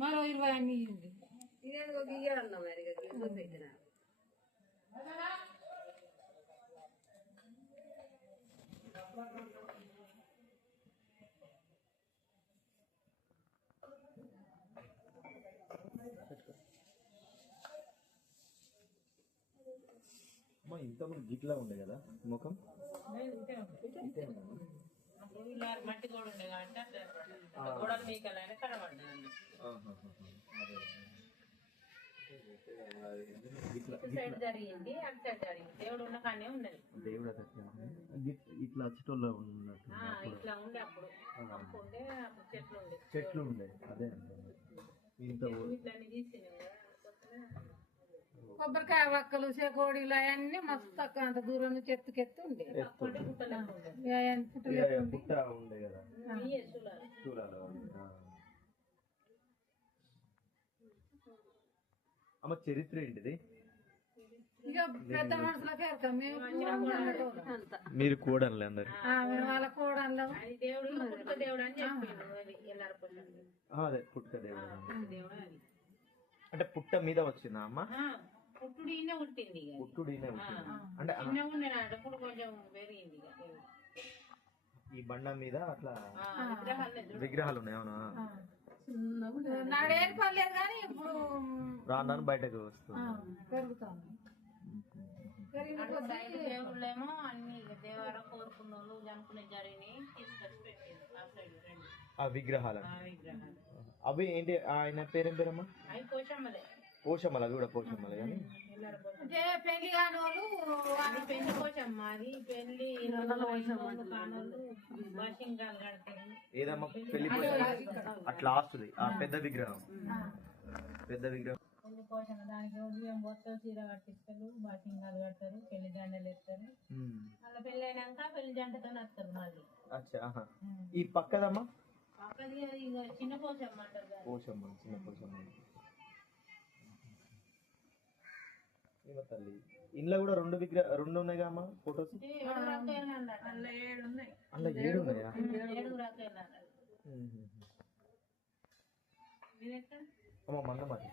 మరో 20 అన్ని ఇదేదో గీయాలన్నా మరి పెట్టిన ఇంతకుముందు గిట్లా ఉండే కదా ముఖం మట్టి కూడా ఉండే కాబట్టి గోడలు మీకలైనా కనబడ్డాను. సైడ్ జరిగింది అటు సైడ్ జరిగింది. దేవుడు ఉన్న కానీ ఉన్నది. దేవుడు ఇట్లా వచ్చేటోళ్ళు ఉన్నట్టు ఇట్లా ఉండే అప్పుడు ఉండే చెట్లు ఉండే అదే ఇట్లన్నీ తీసినాం కదా. కొబ్బరికాయ వక్కలు చేకోడీలు అవన్నీ మస్తు అంత దూరం నుంచి ఎత్తుకెత్తు ఉండే పుట్ట ఉండే కదా చూడాలి. అమ్మ చరిత్ర ఏంటిది? ఇక పెద్ద మనుషులకే మీరు కూడన్లే అందరు వాళ్ళ కూడన్లో అదే పుట్ట దేవుడు అంటే పుట్ట మీద వచ్చిందా అమ్మ? పుట్టుడీనే పుట్టింది. పుట్టుడీనే అంటే అప్పుడు కొంచెం పెరిగింది. ఈ బండ మీద అట్లా విగ్రహాలు ఉన్నాయి. అవునా? నాడేం పర్లేదు కానీ ఇప్పుడు రాను బయటకు వస్తుంది. పెరుగుతాను. దేవుళ్ళేమో అన్ని దేవాలయం కోరుకున్న వాళ్ళు అనుకునే జరిగినాయి తీసుకొచ్చి పెట్టింది ఆ విగ్రహాలు. అవి ఏంటి? ఆయన పేరేం పేరమ్మా? అవి పోషమ్మలే. పోషమ్మలు అవి కూడా పోషమ్మలే కానీ పెళ్లి కాని వాళ్ళు అది పెళ్లి పోషమ్మ. అది పెళ్లి కానోళ్ళు వాషింగాలు కడతారు. ఏదమ్మా పెళ్లి పోషమ్మ? అట్లా ఆస్తుంది ఆ పెద్ద విగ్రహం. పెద్ద విగ్రహం పెళ్లి పోషమ్మ. దానికి ఉదయం పోస్తారు, చీర కట్టిస్తారు, వాషింగాలు కడతారు, పెళ్లి దండలు ఎత్తారు. మళ్ళీ పెళ్లి అయినాక పెళ్లి జంటతో వస్తారు మళ్ళీ. ఈ పక్కదమ్మా? పక్కది చిన్న పోషమ్మ అంటారు. పోషమ్మ, చిన్న పోషమ్మ. తల్లి ఇంట్లో కూడా రెండు ఉన్నాయిగా అమ్మా ఫొటోస్? అలా 7 ఉన్నాయి. అలా 7 ఉన్నాయా? అమ్మ మన్నమాట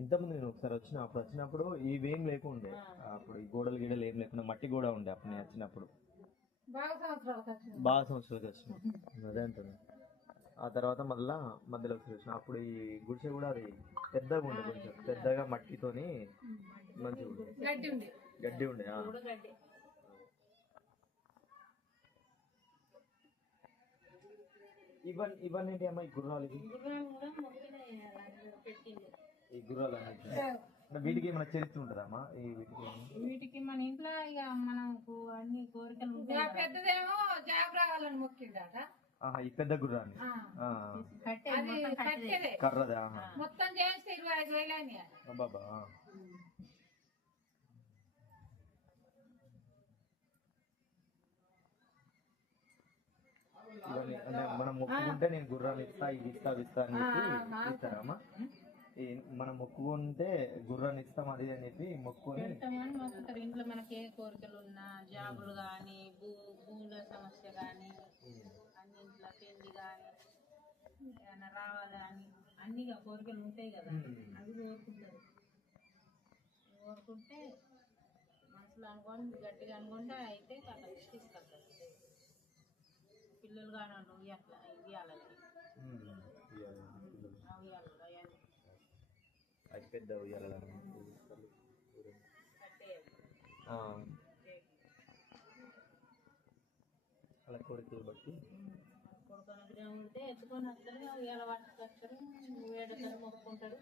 ఇంతకుముందు నేను ఒకసారి వచ్చినప్పుడు ఇవేం లేకుండే. అప్పుడు ఈ గోడలు గిడలు ఏం లేకుండా మట్టి గోడ ఉండే అప్పుడు నేను వచ్చినప్పుడు. బాగా సంవత్సరాలకు వచ్చిన అదే అంటున్నా. ఆ తర్వాత మళ్ళా మధ్యలో వచ్చిన అప్పుడు ఈ గుడిసె కూడా అది పెద్దగా ఉండే, కొంచెం పెద్దగా మట్టితోని మంచిగా ఉండే, గడ్డి ఉండే. ఇవన్నీ ఏంటి అమ్మా? ఈ గుర్రాలు, ఈ గుర్రాలు వీటికి ఏమైనా చరిత్ర ఉంటుందమ్మా? వీటికి మన ఇంట్లో ఇక మనకు అన్ని కోరికలు ఉంటాయి. పెద్దదేమో జాగ్రత్తలను మొక్కిండట. ఈ పెద్ద గుర్రాన్ని కర్రదా మొత్తం చేస్తే 25,000 బాబా. ఇవన్నీ అంటే మనం మొక్కుకుంటే నేను గుర్రాలు ఇస్తా, ఇది ఇస్తా, అది ఇస్తా అని చెప్పి ఇస్తారమ్మా? మనం మొక్కుకుంటే గుర్రాన్ని ఇస్తాం అది అని చెప్పి మొక్కుని మొక్కుతారు. ఇంట్లో మనకి ఏ కోరికలు ఉన్నా, జాబులు కానీ, భూముల సమస్య కానీ, అన్ని ఇంట్లో పెళ్లి కానీ ఏమైనా రావాలని అన్నిగా కోరికలు ఉంటాయి కదా, అవి కోరుకుంటారు. కోరుకుంటే మనసులో అనుకోని గట్టిగా అనుకుంటే అయితే అట్లా తీసుకొస్తారు. పిల్లలు కానీ వాళ్ళు అట్లా ఇవ్వాలి అది పెద్ద ఉయ్యాల అలా కోరికలు బట్టి కొడుకు ఉంటే ఎత్తుకొని వస్తారు, ఉయ్యాల పట్టుకొస్తారు, వేడుకలు మొక్కుకుంటారు.